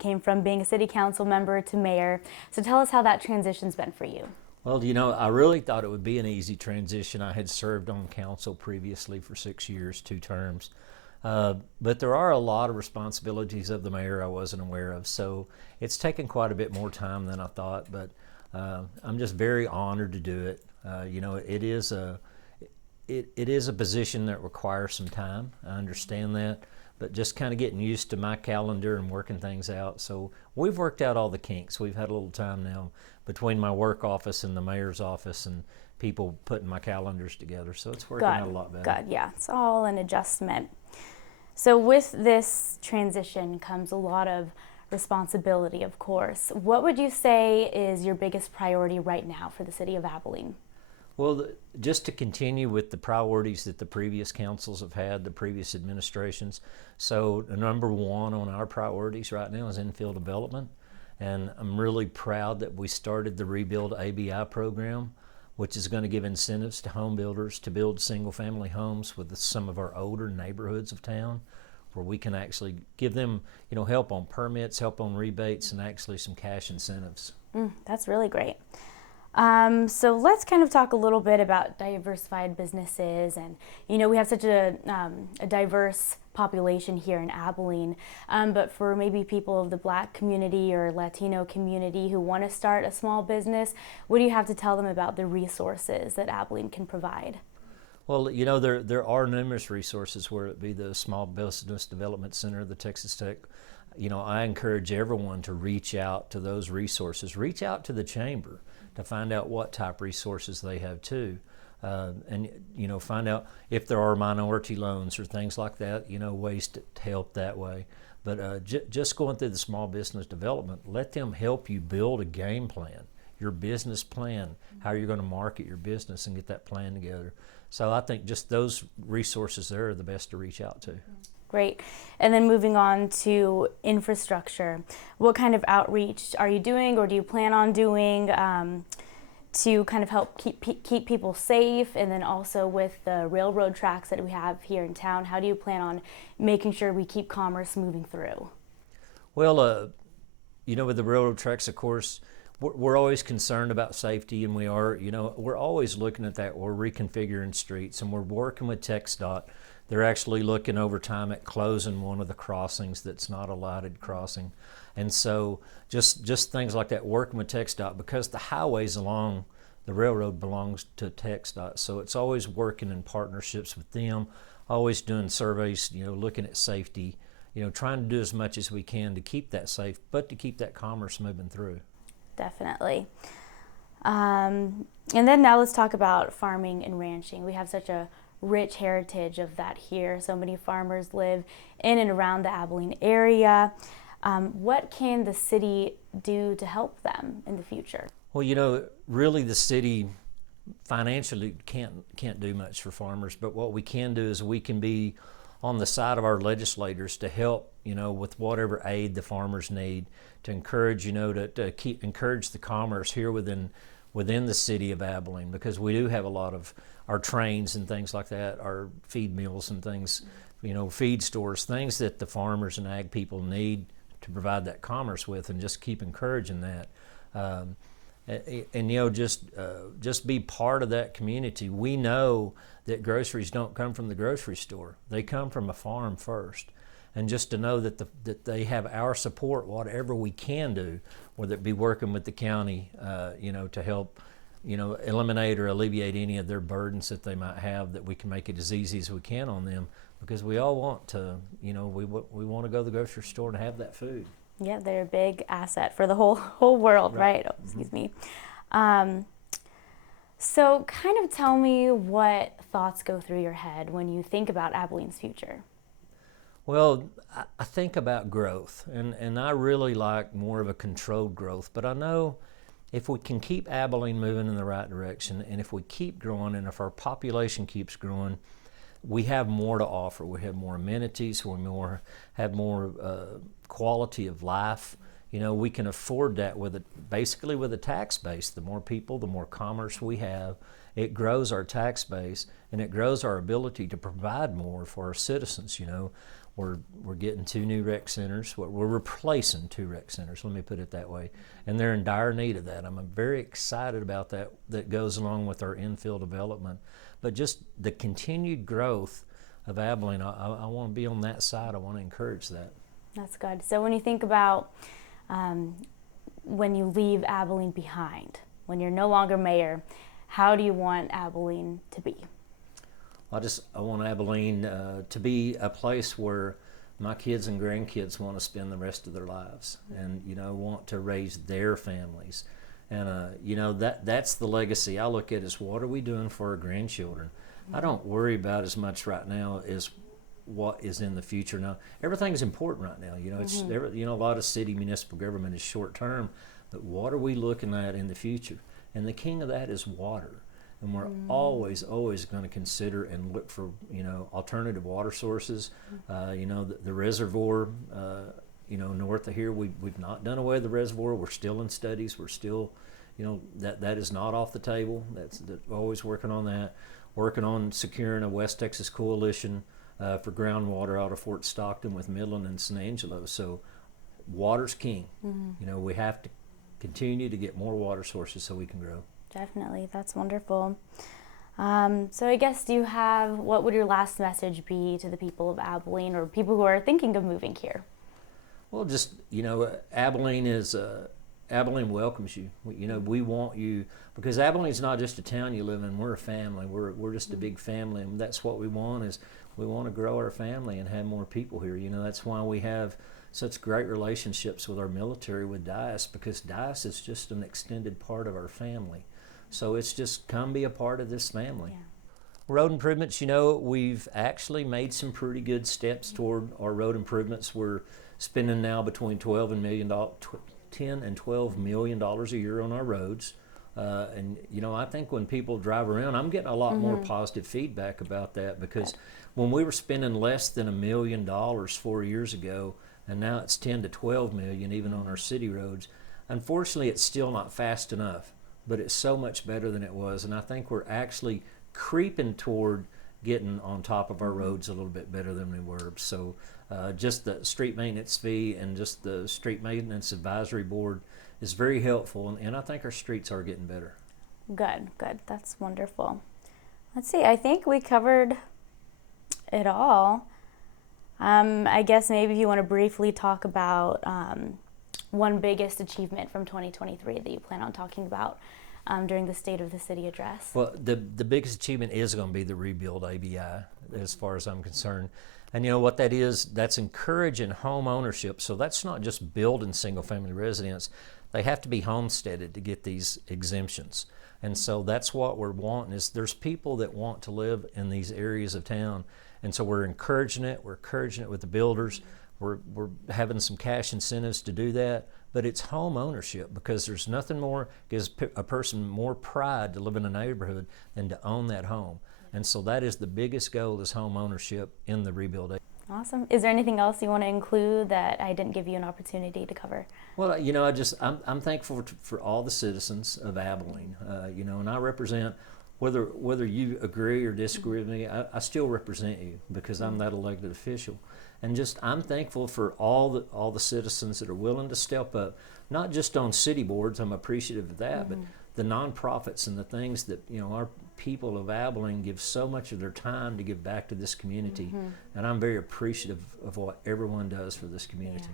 came from being a city council member to mayor. So tell us how that transition's been for you. Well, I really thought it would be an easy transition. I had served on council previously for 6 years, 2 terms. But there are a lot of responsibilities of the mayor I wasn't aware of. So it's taken quite a bit more time than I thought, but I'm just very honored to do it. It is a position that requires some time. I understand that, but just kind of getting used to my calendar and working things out. So we've worked out all the kinks. We've had a little time now between my work office and the mayor's office and people putting my calendars together. So it's working out a lot better. Good, yeah, it's all an adjustment. So with this transition comes a lot of responsibility, of course. What would you say is your biggest priority right now for the city of Abilene? Well, just to continue with the priorities that the previous councils have had, the previous administrations. So number one on our priorities right now is infill development. And I'm really proud that we started the Rebuild ABI program, which is going to give incentives to home builders to build single family homes with some of our older neighborhoods of town, where we can actually give them, help on permits, help on rebates, and actually some cash incentives. That's really great. So let's kind of talk a little bit about diversified businesses, and we have such a diverse population here in Abilene, but for maybe people of the Black community or Latino community who want to start a small business, what do you have to tell them about the resources that Abilene can provide? Well, there are numerous resources, whether it be the Small Business Development Center, the Texas Tech. I encourage everyone to reach out to those resources. Reach out to the chamber to find out what type resources they have too. And find out if there are minority loans or things like that, ways to help that way. But just going through the small business development, let them help you build a game plan, your business plan, how you're going to market your business and get that plan together. So I think just those resources there are the best to reach out to. Great. And then moving on to infrastructure, what kind of outreach are you doing or do you plan on doing to kind of help keep people safe? And then also with the railroad tracks that we have here in town, how do you plan on making sure we keep commerce moving through? Well, with the railroad tracks, of course, we're always concerned about safety, and we're always looking at that. We're reconfiguring streets, and we're working with TxDOT. They're actually looking over time at closing one of the crossings that's not a lighted crossing. And so just things like that, working with TxDOT, because the highways along the railroad belongs to TxDOT. So it's always working in partnerships with them, always doing surveys, looking at safety, trying to do as much as we can to keep that safe, but to keep that commerce moving through. Definitely. And then now let's talk about farming and ranching. We have such a rich heritage of that here. So many farmers live in and around the Abilene area. What can the city do to help them in the future? Well, really the city financially can't do much for farmers, but what we can do is we can be on the side of our legislators to help, with whatever aid the farmers need, to encourage, to encourage the commerce here within the city of Abilene, because we do have a lot of our trains and things like that, our feed mills and things, feed stores, things that the farmers and ag people need to provide that commerce with, and just keep encouraging that. Just be part of that community. We know that groceries don't come from the grocery store. They come from a farm first. And just to know that they have our support, whatever we can do, whether it be working with the county, to help, eliminate or alleviate any of their burdens that they might have, that we can make it as easy as we can on them, because we all want to, we want to go to the grocery store and have that food. Yeah, they're a big asset for the whole world, right? Oh, excuse me. So kind of tell me what thoughts go through your head when you think about Abilene's future. Well, I think about growth, and I really like more of a controlled growth, but I know if we can keep Abilene moving in the right direction, and if we keep growing, and if our population keeps growing, we have more to offer. We have more amenities, we have more quality of life. We can afford that basically with a tax base. The more people, the more commerce we have, it grows our tax base, and it grows our ability to provide more for our citizens. We're getting 2 new rec centers. We're replacing 2 rec centers, let me put it that way. And they're in dire need of that. I'm very excited about that. That goes along with our infill development. But just the continued growth of Abilene, I want to be on that side. I want to encourage that. That's good. So when you think about when you leave Abilene behind, when you're no longer mayor, how do you want Abilene to be? I want Abilene to be a place where my kids and grandkids want to spend the rest of their lives, and want to raise their families, and that's the legacy I look at, is what are we doing for our grandchildren. I don't worry about as much right now as what is in the future. Now everything's important right now. It's a lot of city municipal government is short term, but what are we looking at in the future? And the king of that is water. And we're always going to consider and look for, alternative water sources. The reservoir, north of here, we've not done away with the reservoir. We're still in studies. We're still, that is not off the table. That's always working on that. Working on securing a West Texas coalition for groundwater out of Fort Stockton with Midland and San Angelo. So water's king. We have to continue to get more water sources so we can grow. Definitely, that's wonderful. So I guess, what would your last message be to the people of Abilene, or people who are thinking of moving here? Well, just, Abilene welcomes you. We want you, because Abilene's not just a town you live in, we're a family. We're just a big family, and that's what we want, is we want to grow our family and have more people here. That's why we have such great relationships with our military, with DICE, because DICE is just an extended part of our family. So it's just come be a part of this family. Yeah. Road improvements, we've actually made some pretty good steps toward our road improvements. We're spending now between $10 and $12 million a year on our roads. And I think when people drive around, I'm getting a lot more positive feedback about that, because when we were spending less than $1 million 4 years ago, and now it's 10 to 12 million even on our city roads, unfortunately it's still not fast enough, but it's so much better than it was. And I think we're actually creeping toward getting on top of our roads a little bit better than we were. So just the street maintenance fee and just the street maintenance advisory board is very helpful, and I think our streets are getting better. Good. That's wonderful. Let's see, I think we covered it all. I guess maybe if you want to briefly talk about one biggest achievement from 2023 that you plan on talking about during the State of the City address. Well, the biggest achievement is going to be the rebuild ABI, as far as I'm concerned. And what that is, that's encouraging home ownership. So that's not just building single family residence. They have to be homesteaded to get these exemptions. And so that's what we're wanting, is there's people that want to live in these areas of town. And so we're encouraging it. We're encouraging it with the builders. We're having some cash incentives to do that. But it's home ownership, because there's nothing more gives a person more pride to live in a neighborhood than to own that home. And so that is the biggest goal, is home ownership in the rebuild. Awesome. Is there anything else you want to include that I didn't give you an opportunity to cover? Well, I'm thankful for all the citizens of Abilene, and I represent, whether you agree or disagree with me, I still represent you, because I'm that elected official. And I'm thankful for all the citizens that are willing to step up, not just on city boards. I'm appreciative of that, but the nonprofits and the things that our people of Abilene give so much of their time to give back to this community, and I'm very appreciative of what everyone does for this community.